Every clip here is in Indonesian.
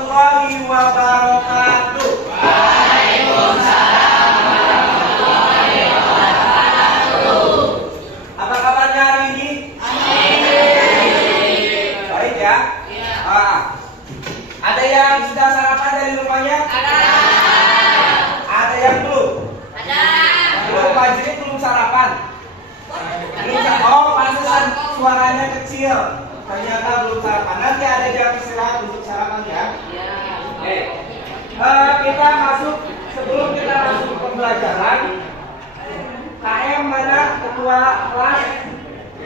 warahmatullahi wabarakatuh. Waalaikumsalam warahmatullahi wabarakatuh. Apa kabarnya hari ini? Baik ya? Ada yang sudah sarapan dari rumahnya? Ada yang belum? Belum, Majri belum sarapan. Oh, pantesan suaranya kecil. Ternyata belum sarapan. Nanti ada jam istirahat untuk sarapan ya. Kita masuk, sebelum kita masuk pembelajaran, KM mana ketua kelas?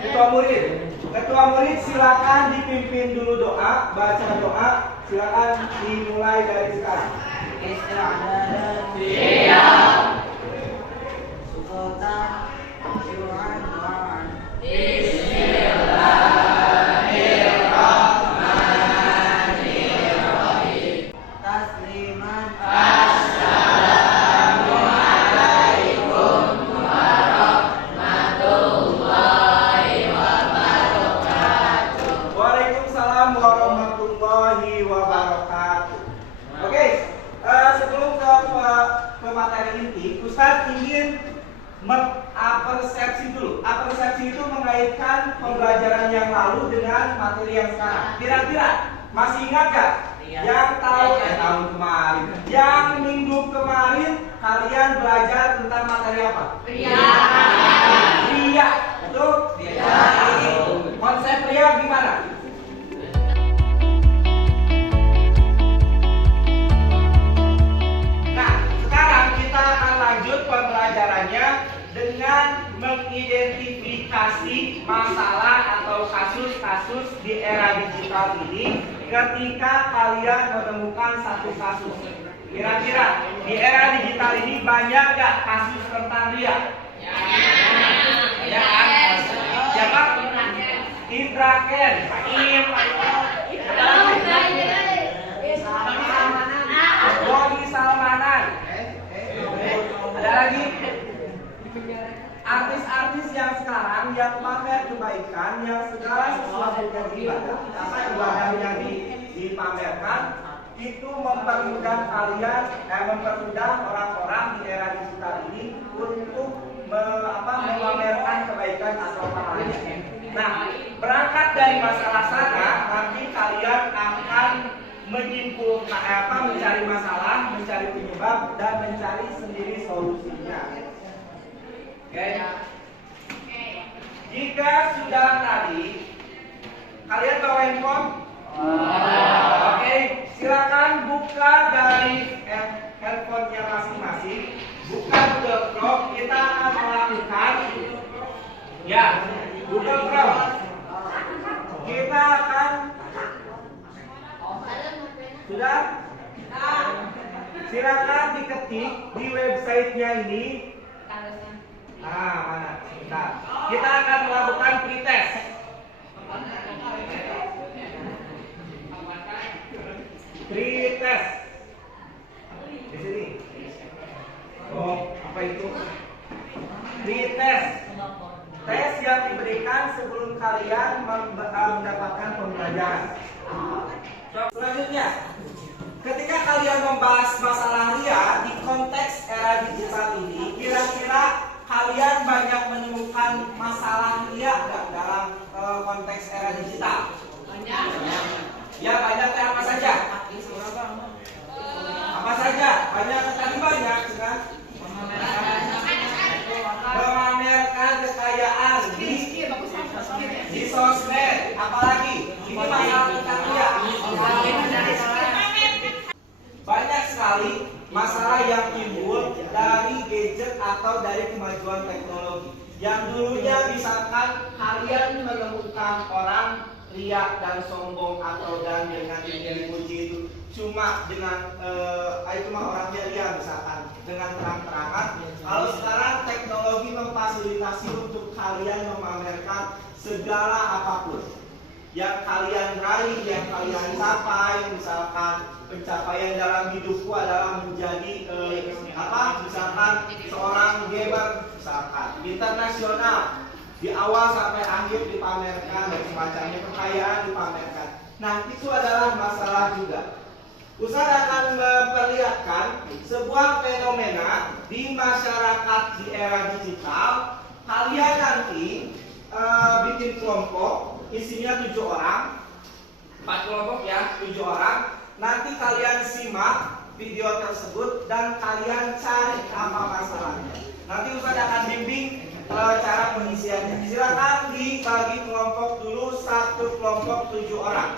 Ketua murid. Ketua murid silakan dipimpin dulu doa, baca doa. Silakan dimulai dari sekarang. Waalaikumsalam warahmatullahi wabarakatuh. Oke, sebelum ke materi inti, Ustadz ingin persepsi dulu. Persepsi itu mengaitkan pembelajaran yang lalu dengan materi yang sekarang. Kira-kira masih ingat gak? Yang tahun kemarin, yang minggu kemarin kalian belajar tentang materi apa? Ria. Betul? Konsep ria gimana? Pembelajarannya dengan mengidentifikasi masalah atau kasus-kasus di era digital ini ketika kalian menemukan satu kasus. Kira-kira di era digital ini banyak gak kasus tentang ria? Ya kan? Siapa? Indra Ken. Doni Salmanan. Ada lagi artis-artis yang sekarang yang pamer kebaikan, yang segala sesuatunya ibadah, apa ibadahnya dipamerkan, itu mempermudah kalian, mempermudah orang-orang di era digital ini untuk memamerkan kebaikan atau pahalanya. Nah, berangkat dari masalah sana, nanti kalian akan menyimpulkan mencari masalah, mencari penyebab, dan mencari sendiri solusinya. Oke. Jika sudah tadi, kalian bawa handphone? Oke, silakan buka dari handphonenya masing-masing. Buka Google Chrome. Kita akan melakukan Google Chrome. Kita akan sudah? Silakan diketik di websitenya ini. Mana? Sebentar. Kita akan melakukan pretest. Pretest. Di sini. Oh, apa itu? Pretest. Tes yang diberikan sebelum kalian mendapatkan pembelajaran. Selanjutnya, ketika kalian membahas masalah ria di konteks era digital ini, kira-kira kalian banyak menemukan masalah ria nggak dalam konteks era digital? Banyak. Ya, banyak. Apa saja? Apa saja? Banyak, tadi banyak kan? Memamerkan kekayaan di sosmed, apalagi ini masalah tentang ria. Banyak sekali masalah yang timbul dari gadget atau dari kemajuan teknologi. Yang dulunya misalkan kalian menemukan orang riak dan sombong atau dan dengan dipuji itu cuma dengan cuma orangnya ria misalkan dengan terang-terangan. Kalau sekarang teknologi memfasilitasi untuk kalian memamerkan segala apapun yang kalian raih, yang kalian capai, misalkan pencapaian dalam hidupku adalah menjadi misalkan seorang gamer, misalkan internasional, di awal sampai akhir dipamerkan dan semacamnya, kekayaan dipamerkan. Nah, itu adalah masalah juga. Ustaz akan memperlihatkan sebuah fenomena di masyarakat di era digital. Kalian nanti bikin kelompok, isinya 7 orang, 4 kelompok ya, 7 orang. Nanti kalian simak video tersebut dan kalian cari apa masalahnya. Nanti Ustaz akan bimbing cara pengisiannya. Silakan dibagi kelompok dulu, satu kelompok 7 orang.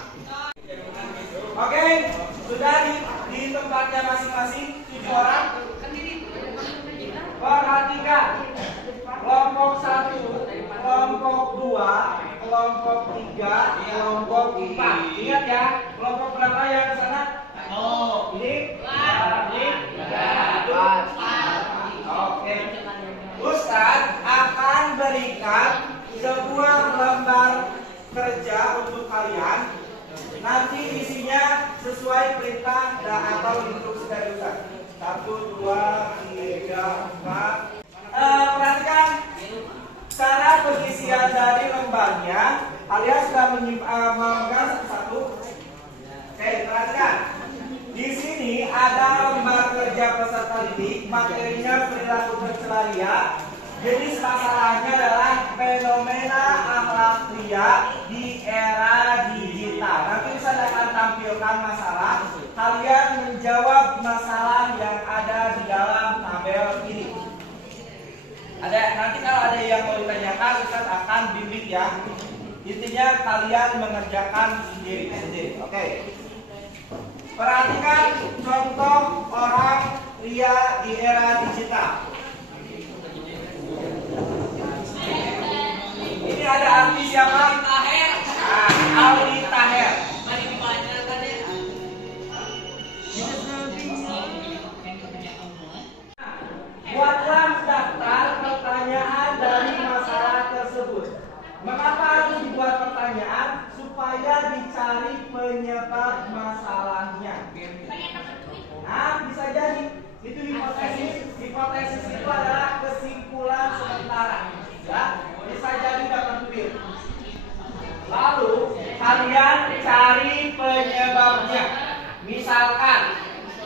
Oke, sudah di tempatnya masing-masing 7 orang. Perhatikan, kelompok 1, kelompok 2, kelompok 3, kelompok 4. Ingat ya, kelompok berapa yang di sana? Oh, ini, ini, oke. Ustadz akan berikan sebuah lembar kerja untuk kalian. Nanti isinya sesuai perintah dan atau instruksi dari Ustaz. 1, 2, 3, 4. Perhatikan cara pengisian dari lembarnya. Kalian sudah memegang satu-satu. Oke, perhatikan. Di sini ada lembar kerja peserta didik. Materinya perilaku tercela. Jenis masalahnya adalah fenomena akhlak pria di era digital. Nanti saya akan tampilkan masalah. Kalian menjawab masalah yang ada di dalam tabel ini. Nanti kalau ada yang mau ditanyakan, Ustaz akan bimbing ya. Intinya kalian mengerjakan sendiri. Oke. Perhatikan contoh orang pria di era digital. Ini ada artis siapa? Aldi Taher. Buatlah daftar pertanyaan dari masalah tersebut. Mengapa harus dibuat pertanyaan? Supaya dicari penyebab masalahnya. Nah, bisa jadi itu hipotesis. Hipotesis itu adalah kesimpulan sementara. Ya, bisa jadi dapat duit. Lalu kalian cari penyebabnya. Misalkan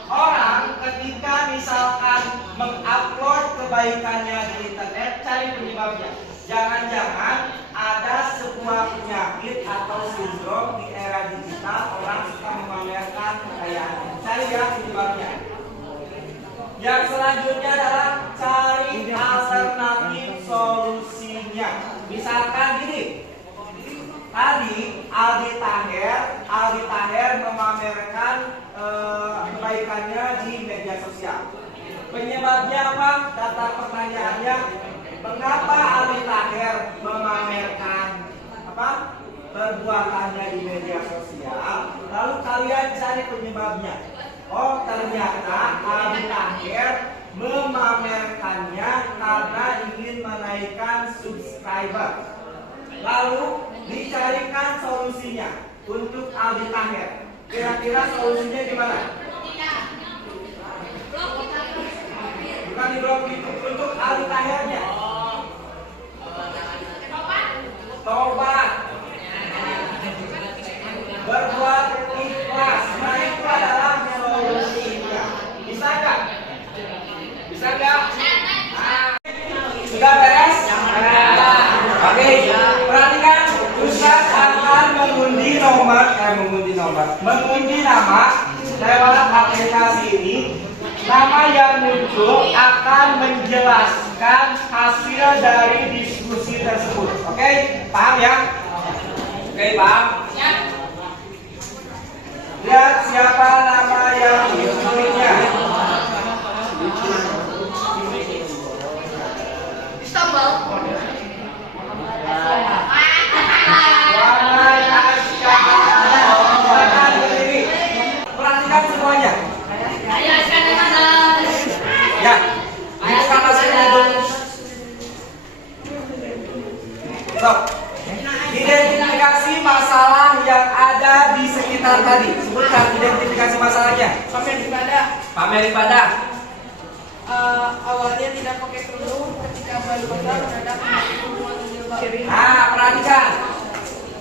orang ketika misalkan mengupload kebaikannya di internet, cari penyebabnya. Jangan-jangan ada sebuah penyakit atau sindrom di era digital, orang suka memamerkan kekayaannya. Cari ya penyebabnya. Yang selanjutnya adalah cari alternatif solusinya. Misalkan gini, tadi Aldi Taher memamerkan kebaikannya di media sosial. Penyebabnya apa? Data pertanyaannya, mengapa Aldi Taher memamerkan perbuatannya di media sosial? Lalu kalian cari penyebabnya. Oh, ternyata Aldi Taher memamerkannya karena ingin menaikkan subscriber. Lalu dicarikan solusinya untuk Aldi Taher. Kira-kira solusinya gimana? Bukan di blog itu, untuk Aldi Tahernya. Tobat. Berbuat ikhlas. Nah, itu adalah solusinya. Bisa nggak? Bisa nggak? Sudah beres? Oke, perhatikan. Ustaz akan mengundi nama lewat aplikasi ini. Nama yang muncul akan menjelaskan hasil dari diskusi tersebut. Oke, paham ya? Oke, paham? Lihat siapa nama yang munculnya. Perhatikan semuanya. Ya, sama saya dulu. So, identifikasi masalah yang ada di sekitar tadi. Sebutkan identifikasi masalahnya. Pamer ibadah. Awalnya tidak pakai kerudung, ketika baru besar mendadak memakai hubungan jilbab. Nah, perhatikan.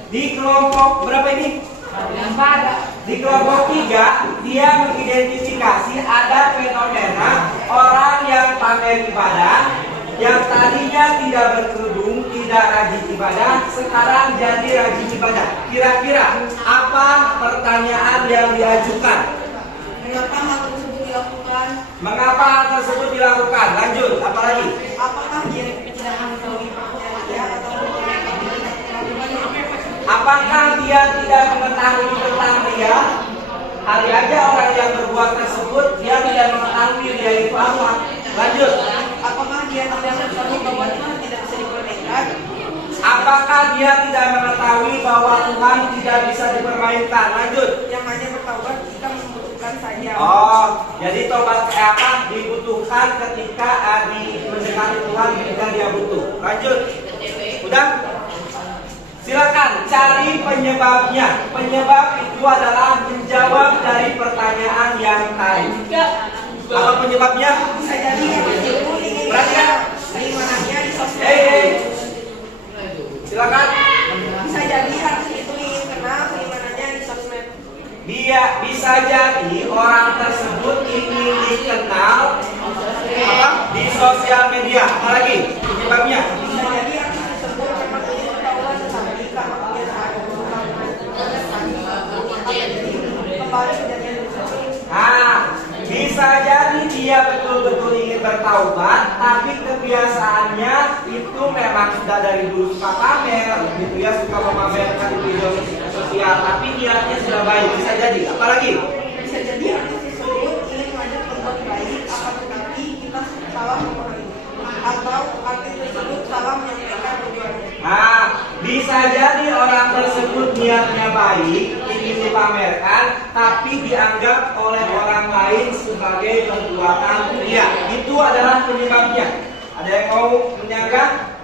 Di kelompok berapa ini? 4. Di kelompok 3, dia mengidentifikasi ada fenomena orang yang pamer ibadah, yang tadinya tidak berkerudung, tidak rajin ibadah, sekarang jadi rajin ibadah. Kira-kira apa pertanyaan yang diajukan? Mengapa hal tersebut dilakukan? Mengapa hal tersebut dilakukan? Lanjut, apa lagi? Apakah dia tidak mengetahui dia atau Apakah dia tidak mengetahui tentang dia? Kali aja orang yang berbuat tersebut dia tidak mengetahui dia itu apa. Lanjut. apakah dia tidak mengetahui bahwa Tuhan tidak bisa dipermainkan? Apakah dia tidak mengetahui bahwa Tuhan tidak bisa dipermainkan? Lanjut. Yang hanya bertaubat jika membutuhkan saja. Oh, jadi tobat apa dibutuhkan ketika mendekati Tuhan ketika dia butuh. Lanjut. Udah? Silakan cari penyebabnya. Penyebab itu adalah menjawab dari pertanyaan yang tadi. Apa penyebabnya? Bisa jadi yang itu ingin Perhatikan. keimanannya di sosmed. Hey. Silakan. Bisa jadi harus itu ingin kenal keimanannya di sosmed. Dia bisa jadi orang tersebut ingin dikenal apa? Di sosial media. Apalagi penyebabnya? Bisa jadi artis tersebut memang ingin bertaubat tetapi karena kebiasaan kembali kejadian tersebut. Bisa jadi dia betul-betul ingin bertaubat, tapi kebiasaannya itu memang sudah dari dulu suka pamer, gitu ya, suka memamerkan di video sosial, tapi niatnya sudah baik. Bisa jadi. Apalagi? Bisa jadi artis tersebut ingin mengajak berbuat baik, akan tetapi kita salah memahami atau artis tersebut salah menyampaikan tujuannya. Bisa jadi orang tersebut niatnya baik, ingin dipamerkan, tapi dianggap oleh orang lain sebagai perbuatan ria. Itu adalah penyebabnya. Ada yang mau menyanggah?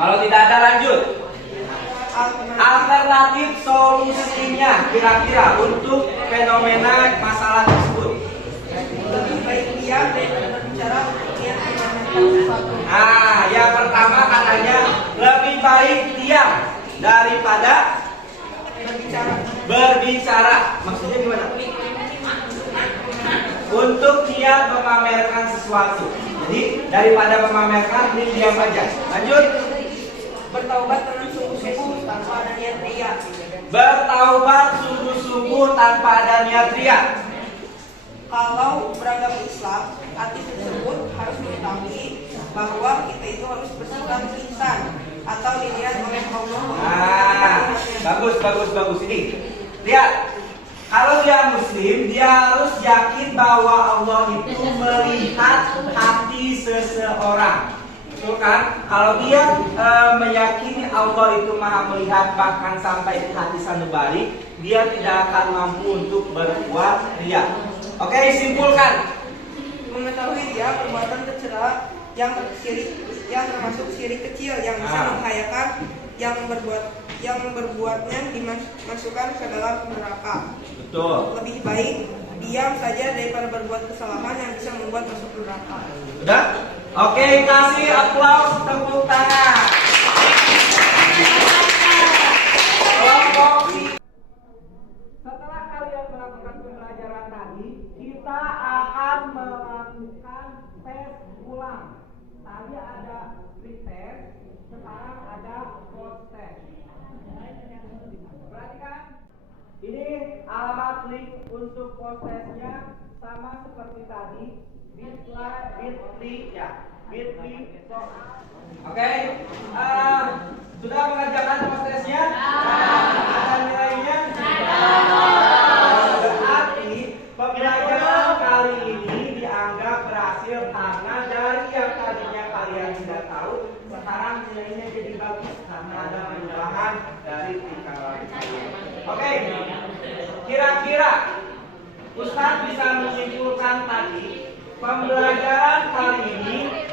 Kalau tidak ada, lanjut. Alternatif solusinya kira-kira untuk fenomena masalah tersebut. Lebih baik diam daripada berbicara untuk niat menyampaikan sesuatu. Yang pertama katanya lebih baik diam daripada berbicara. Maksudnya gimana? Untuk niat memamerkan sesuatu. Jadi daripada memamerkan, ini diam aja. Lanjut. Bertaubat dengan sungguh-sungguh tanpa ada niat ria. Bertaubat sungguh-sungguh tanpa ada niat ria. Kalau beragama Islam, artis tersebut harus mengetahui bahwa kita itu harus bersikap insan atau dilihat oleh Allah. Bagus ini. Lihat, kalau dia Muslim, dia harus yakin bahwa Allah itu melihat hati seseorang. Betul kan? Kalau dia meyakini Allah itu maha melihat bahkan sampai ke hati sanubari, dia tidak akan mampu untuk berbuat ria. Oke, simpulkan. Mengetahui dia perbuatan tercela yang termasuk syirik kecil yang bisa membahayakan yang berbuatnya dimasukkan ke dalam neraka. Betul. Lebih baik diam saja daripada berbuat kesalahan yang bisa membuat masuk neraka. Udah? Oke, kasih aplaus, tepuk tangan. Kelompok setelah kalian melakukan pembelajaran tadi, kita akan melakukan tes ulang. Tadi ada pretest, sekarang ada post test. Perhatikan, ini alamat link untuk post testnya sama seperti tadi. bit.ly ya, bit.ly. Oke, sudah mengerjakan post testnya? Ada nilainya? Berarti pembelajaran kali ini dianggap berhasil karena dari yang tadinya kalian tidak tahu, sekarang nilainya jadi bagus karena ada perubahan dari tingkatan. Oke, kira-kira Ustadz bisa menyimpulkan tadi pembelajaran kali ini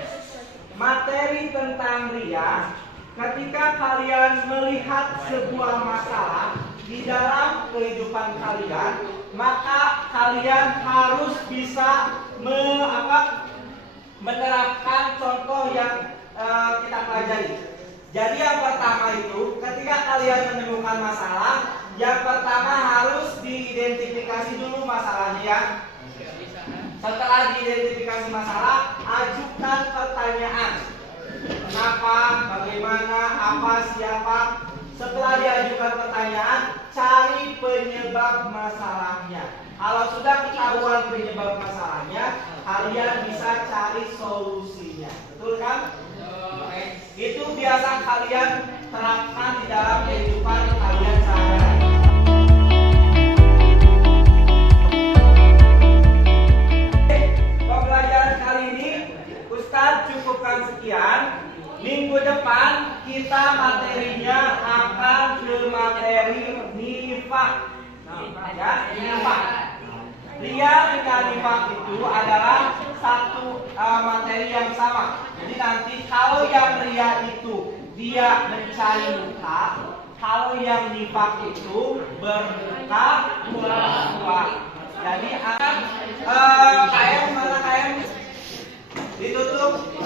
materi tentang ria. Ketika kalian melihat sebuah masalah di dalam kehidupan kalian, maka kalian harus bisa menerapkan contoh yang kita pelajari. Jadi yang pertama itu, ketika kalian menemukan masalah, Yang pertama harus diidentifikasi dulu masalahnya ya. Setelah diidentifikasi masalah, ajukan pertanyaan. Kenapa, bagaimana, apa, siapa. Setelah diajukan pertanyaan, cari penyebab masalahnya. Kalau sudah ketahuan penyebab masalahnya, kalian bisa cari solusinya. Betul kan? Itu biasa kalian terapkan di dalam kehidupan kalian sehari-hari. Pembelajaran kali ini Ustadz cukupkan sekian. Minggu depan kita materinya akan ke materi nifak. Ya, nifak. Ria dengan nifak itu adalah satu materi yang sama. Jadi nanti kalau yang ria itu dia mencari muka, kalau yang nifak itu bermuka dua. Jadi KM mana KM? Ditutup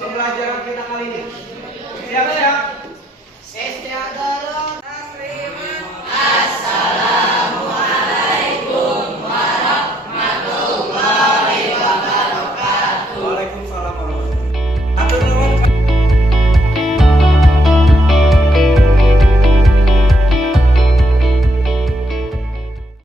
pembelajaran kita kali ini. Siap.